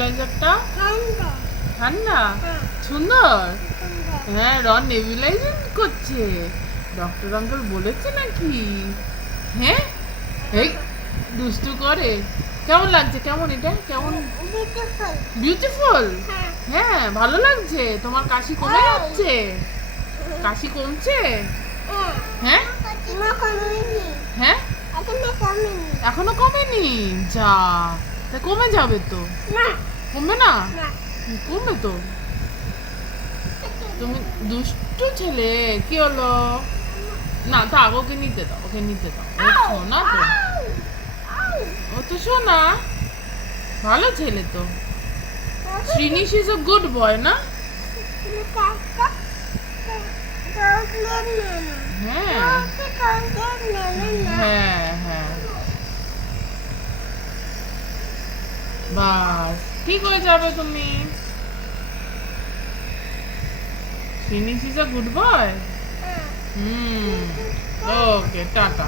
নেবুলাইজারটা? ঠান্ডা? সুন্দর? হ্যাঁ, রন নেবুলাইজার করছে। ডক্টর আঙ্কেল বলেছে নাকি? হ্যাঁ, এই দুষ্টু করে। কেমন লাগছে? কেমন এটা? কেমন? বিউটিফুল। হ্যাঁ, ভালো লাগছে। তোমার কাশি কমে যাচ্ছে? কাশি কমছে? হ্যাঁ হ্যাঁ, এখনো কমেনি। যা, তা কমে যাবে তো। কমবে না? কমবে তো। তুমি দুষ্টু ছেলে। কি হলো? না থাক, ওকে নিতে দাও, ওকে নিতে দাও। ও শোনা তো, ও তো শোনা। ভালো ছেলে তো। শ্রীনিশ ইজ আ গুড বয় না? হ্যাঁ হ্যাঁ হ্যাঁ, বাস ঠিক হয়ে যাবে তুমি। Srinish is a good boy. Hmm, okay, tata.